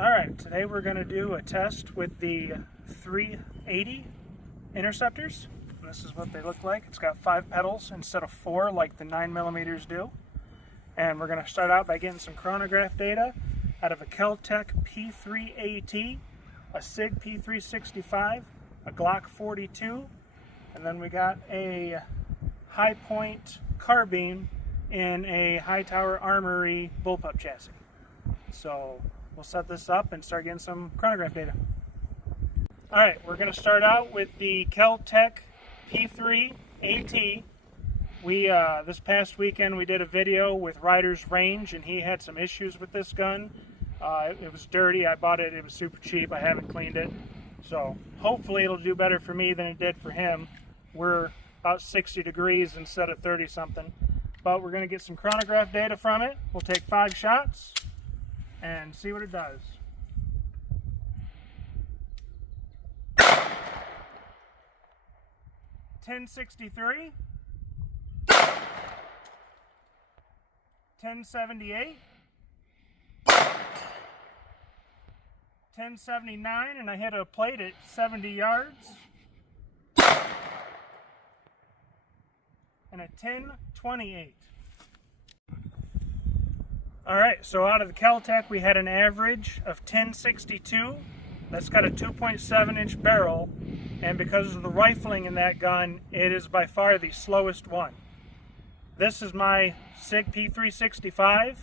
Alright, today we're going to do a test with the 380 Interceptors. This is what they look like. It's got 5 pedals instead of 4 like the 9mm do. And we're going to start out by getting some chronograph data out of a Kel-Tec P3AT, a SIG P365, a Glock 42, and then we got a High Point Carbine in a Hightower Armory bullpup chassis. So we'll set this up and start getting some chronograph data. Alright, we're going to start out with the Kel-Tec P3AT. This past weekend we did a video with Ryder's Range, and he had some issues with this gun. It was dirty. I bought it. It was super cheap. I haven't cleaned it. So hopefully it'll do better for me than it did for him. We're about 60 degrees instead of 30 something. But we're going to get some chronograph data from it. We'll take 5 shots and see what it does. .1063, 1078, 1079, and I hit a plate at 70 yards, and a 1028. Alright, so out of the Kel-Tec we had an average of 1062. That's got a 2.7-inch barrel, and because of the rifling in that gun, it is by far the slowest one. This is my SIG P365,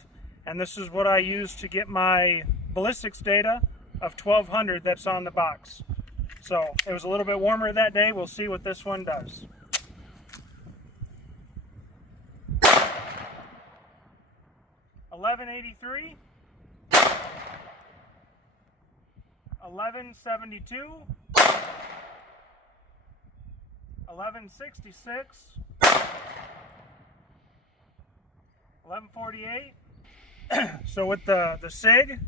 and this is what I use to get my ballistics data of 1200 that's on the box. So it was a little bit warmer that day. We'll see what this one does. .1183, 1172, 1166, 1148. So with the SIG,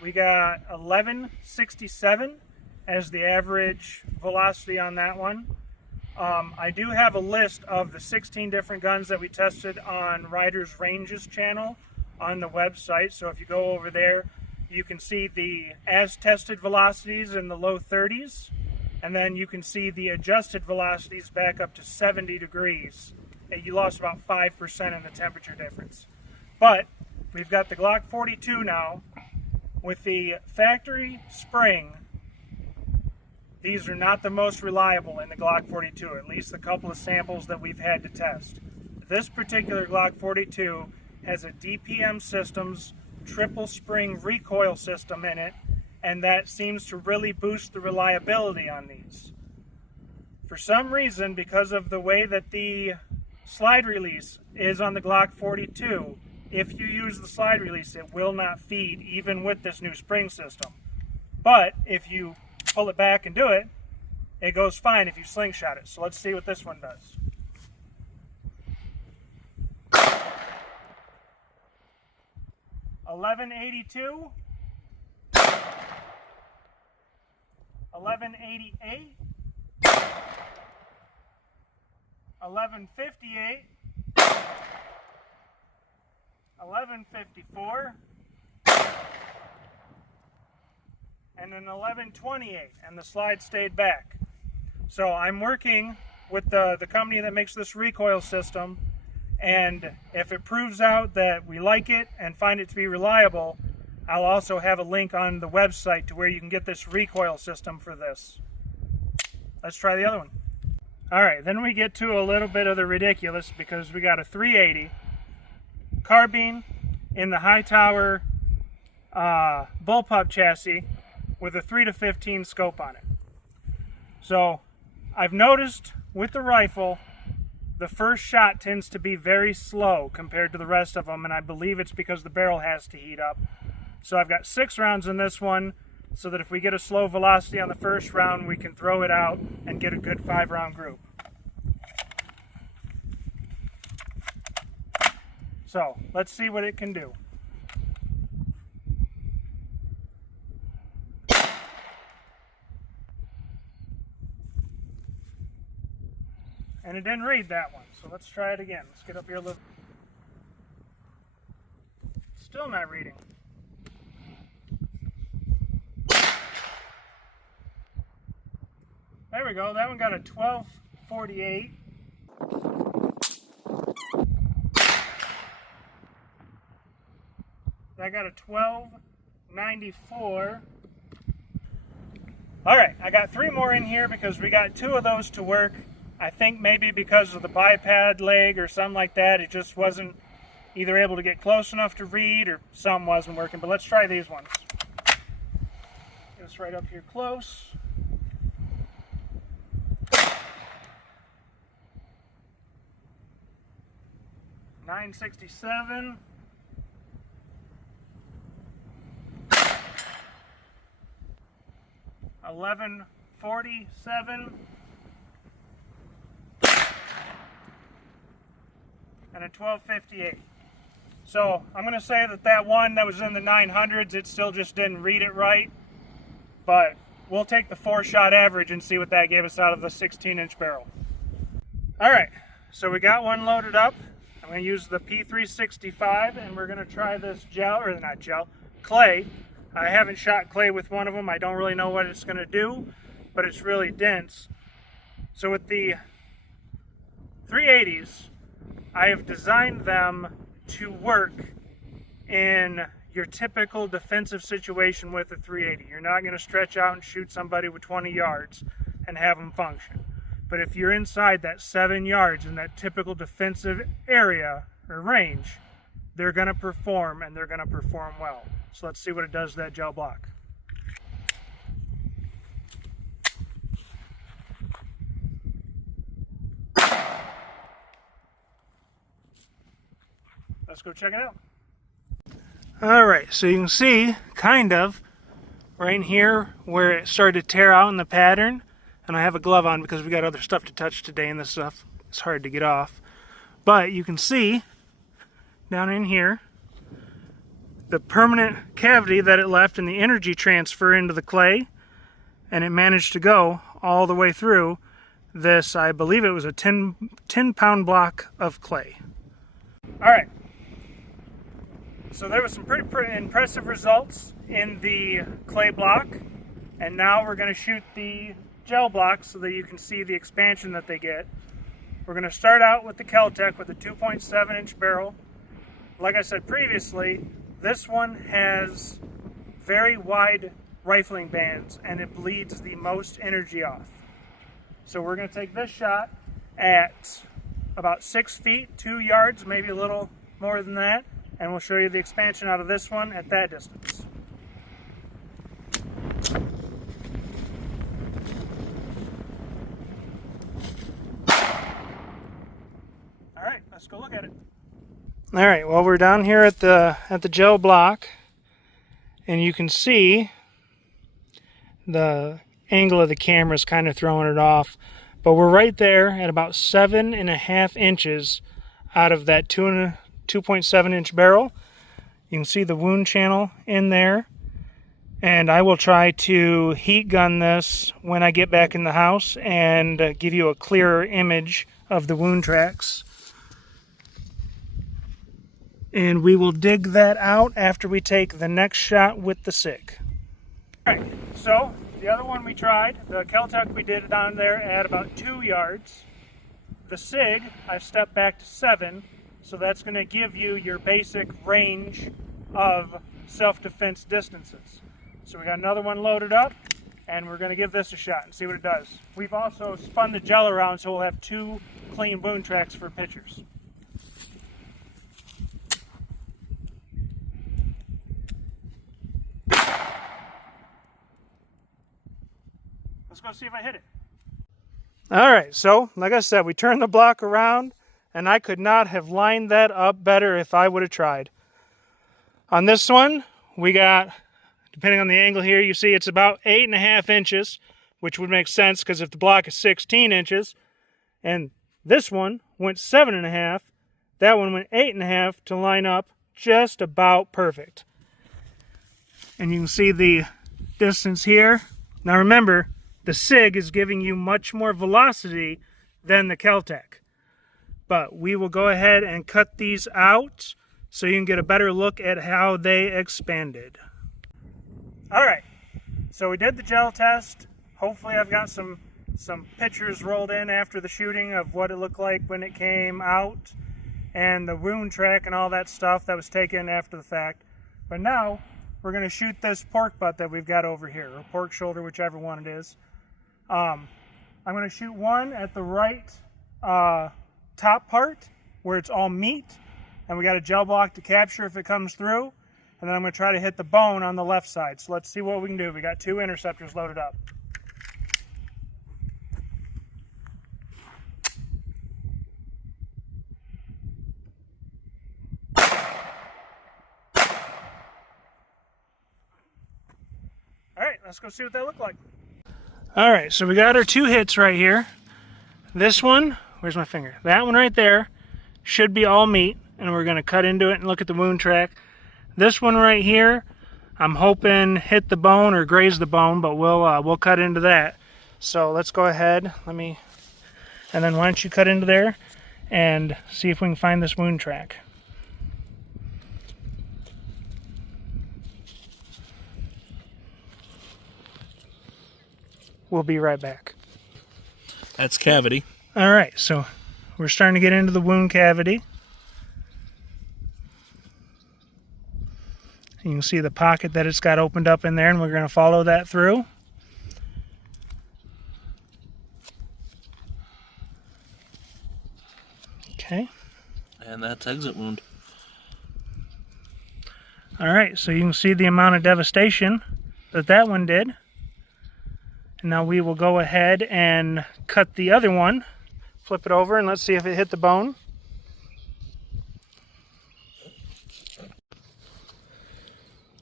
we got 1167 as the average velocity on that one. I do have a list of the 16 different guns that we tested on Ryder's Range's channel on the website. So if you go over there, you can see the as tested velocities in the low 30s, and then you can see the adjusted velocities back up to 70 degrees. And you lost about 5% in the temperature difference. But we've got the Glock 42 now with the factory spring. These are not the most reliable in the Glock 42, at least the couple of samples that we've had to test. This particular Glock 42 has a DPM Systems triple spring recoil system in it, and that seems to really boost the reliability on these. For some reason, because of the way that the slide release is on the Glock 42, if you use the slide release, it will not feed even with this new spring system. But if you pull it back and do it, it goes fine if you slingshot it. So let's see what this one does. .1182, 1188, 1158, 1154, and then 1128, and the slide stayed back. So I'm working with the company that makes this recoil system, and if it proves out that we like it and find it to be reliable, I'll also have a link on the website to where you can get this recoil system for this. Let's try the other one. Alright, then we get to a little bit of the ridiculous, because we got a 380 carbine in the Hightower bullpup chassis with a 3-15 scope on it. So I've noticed with the rifle, the first shot tends to be very slow compared to the rest of them, and I believe it's because the barrel has to heat up. So I've got 6 rounds in this one, so that if we get a slow velocity on the first round, we can throw it out and get a good 5-round group. So let's see what it can do. And it didn't read that one, so let's try it again. Let's get up here a little. Still not reading. we go. That one got a 1248. That got a 1294. All right, I got 3 more in here because we got 2 of those to work. I think maybe because of the biped leg or something like that, it just wasn't either able to get close enough to read or something wasn't working. But let's try these ones. Get us right up here close. $967. $1147. And a 1258. So I'm going to say that one that was in the 900s, it still just didn't read it right. But we'll take the 4-shot average and see what that gave us out of the 16-inch barrel. All right, so we got one loaded up. I'm going to use the P365, and we're going to try this clay. I haven't shot clay with one of them. I don't really know what it's going to do, but it's really dense. So with the 380s, I have designed them to work in your typical defensive situation with a 380. You're not going to stretch out and shoot somebody with 20 yards and have them function. But if you're inside that 7 yards in that typical defensive area or range, they're going to perform, and they're going to perform well. So let's see what it does to that gel block. Let's go check it out. All right, so you can see kind of right here where it started to tear out in the pattern. And I have a glove on because we got other stuff to touch today, and this stuff is hard to get off. But you can see down in here the permanent cavity that it left and the energy transfer into the clay, and it managed to go all the way through this. I believe it was a 10-pound block of clay. All right, so there was some pretty impressive results in the clay block, and now we're going to shoot the gel blocks so that you can see the expansion that they get. We're going to start out with the Kel-Tec with a 2.7-inch barrel. Like I said previously, this one has very wide rifling bands, and it bleeds the most energy off. So we're going to take this shot at about 6 feet, 2 yards, maybe a little more than that, and we'll show you the expansion out of this one at that distance. All right, let's go look at it. All right, well, we're down here at the gel block, and you can see the angle of the camera is kind of throwing it off, but we're right there at about 7.5 inches out of that 2.7-inch barrel. You can see the wound channel in there, and I will try to heat gun this when I get back in the house and give you a clearer image of the wound tracks. And we will dig that out after we take the next shot with the SIG. All right, so the other one we tried, the Kel-Tec, we did down there at about 2 yards. The SIG, I've stepped back to 7, so that's going to give you your basic range of self-defense distances. So we got another one loaded up, and we're going to give this a shot and see what it does. We've also spun the gel around, so we'll have 2 clean wound tracks for pictures. Let's go see if I hit it. All right, so like I said, we turned the block around, and I could not have lined that up better if I would have tried. On this one, we got, depending on the angle here, you see it's about 8.5 inches, which would make sense because if the block is 16 inches, and this one went 7.5, that one went 8.5 to line up just about perfect. And you can see the distance here. Now remember, the SIG is giving you much more velocity than the Kel-Tec. But we will go ahead and cut these out so you can get a better look at how they expanded. All right, so we did the gel test. Hopefully I've got some some pictures rolled in after the shooting of what it looked like when it came out, and the wound track and all that stuff that was taken after the fact. But now we're going to shoot this pork butt that we've got over here, or pork shoulder, whichever one it is. I'm going to shoot one at the right top part where it's all meat, and we got a gel block to capture if it comes through, and then I'm going to try to hit the bone on the left side. So let's see what we can do. We got 2 Interceptors loaded up. Alright, let's go see what they look like. Alright, so we got our 2 hits right here. This one, where's my finger? That one right there should be all meat, and we're going to cut into it and look at the wound track. This one right here, I'm hoping hit the bone or graze the bone, but we'll cut into that. So let's go ahead, and then why don't you cut into there and see if we can find this wound track. We'll be right back. That's cavity. All right, so we're starting to get into the wound cavity. You can see the pocket that it's got opened up in there, and we're going to follow that through. Okay. And that's exit wound. All right, so you can see the amount of devastation that one did. And now we will go ahead and cut the other one. Flip it over and let's see if it hit the bone.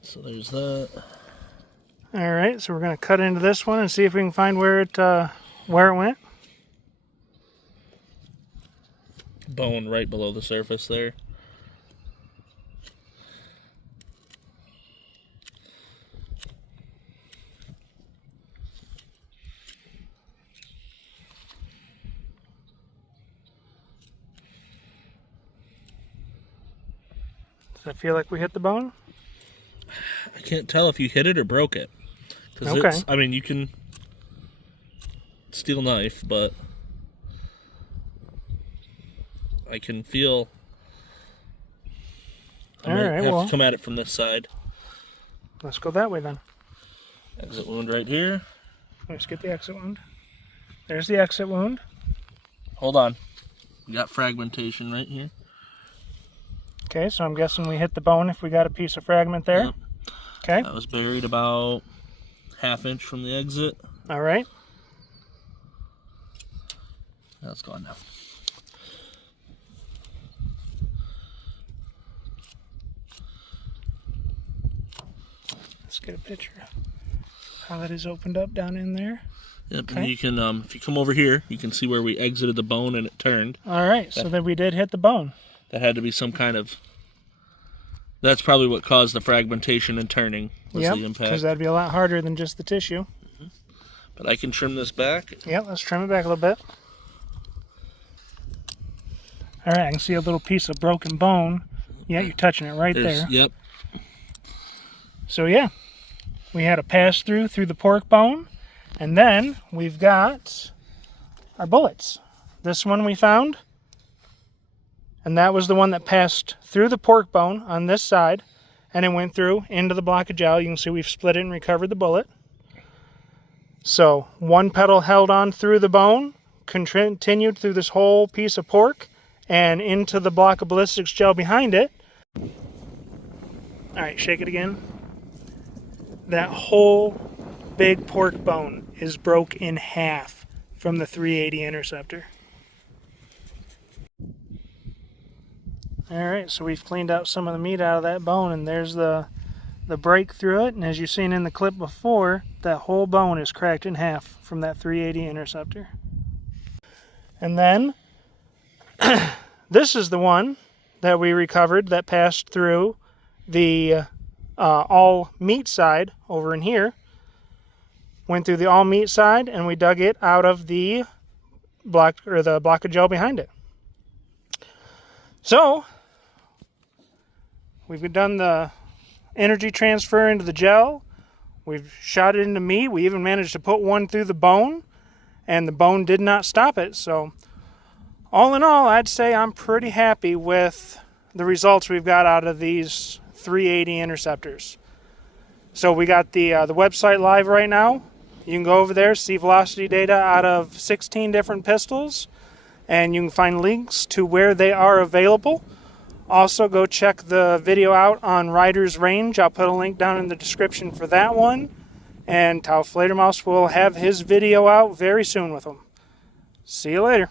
So there's that. All right, so we're going to cut into this one and see if we can find where it went. Bone right below the surface there. Does it feel like we hit the bone? I can't tell if you hit it or broke it. Okay. I mean, you can steel knife, but I can feel. All right, have to come at it from this side. Let's go that way then. Exit wound right here. Let's get the exit wound. There's the exit wound. Hold on. We got fragmentation right here. Okay, so I'm guessing we hit the bone if we got a piece of fragment there. Yep. Okay. That was buried about 1/2 inch from the exit. All right. That's gone now. Let's get a picture of how that is opened up down in there. Yep, okay. And you can, if you come over here, you can see where we exited the bone and it turned. All right, so then we did hit the bone. That had to be some kind of... That's probably what caused the fragmentation and turning, was the impact. Because that'd be a lot harder than just the tissue. Mm-hmm. But I can trim this back. Yep, let's trim it back a little bit. All right, I can see a little piece of broken bone. Yeah, you're touching it right there. Yep. So yeah, we had a pass through the pork bone, and then we've got our bullets. This one we found, and that was the one that passed through the pork bone on this side, and it went through into the block of gel. You can see we've split it and recovered the bullet. So one petal held on through the bone, continued through this whole piece of pork, and into the block of ballistics gel behind it. All right, shake it again. That whole big pork bone is broke in half from the 380 Interceptor. All right, so we've cleaned out some of the meat out of that bone, and there's the break through it. And as you've seen in the clip before, that whole bone is cracked in half from that 380 Interceptor. And then this is the one that we recovered that passed through the all meat side over in here. Went through the all meat side, and we dug it out of the block of gel behind it. So we've done the energy transfer into the gel. We've shot it into meat. We even managed to put one through the bone. and the bone did not stop it. So all in all, I'd say I'm pretty happy with the results we've got out of these 380 Interceptors. So we got the website live right now. You can go over there, see velocity data out of 16 different pistols, and you can find links to where they are available. Also, go check the video out on Rider's Range. I'll put a link down in the description for that one. And Tau Fledermaus will have his video out very soon with them. See you later.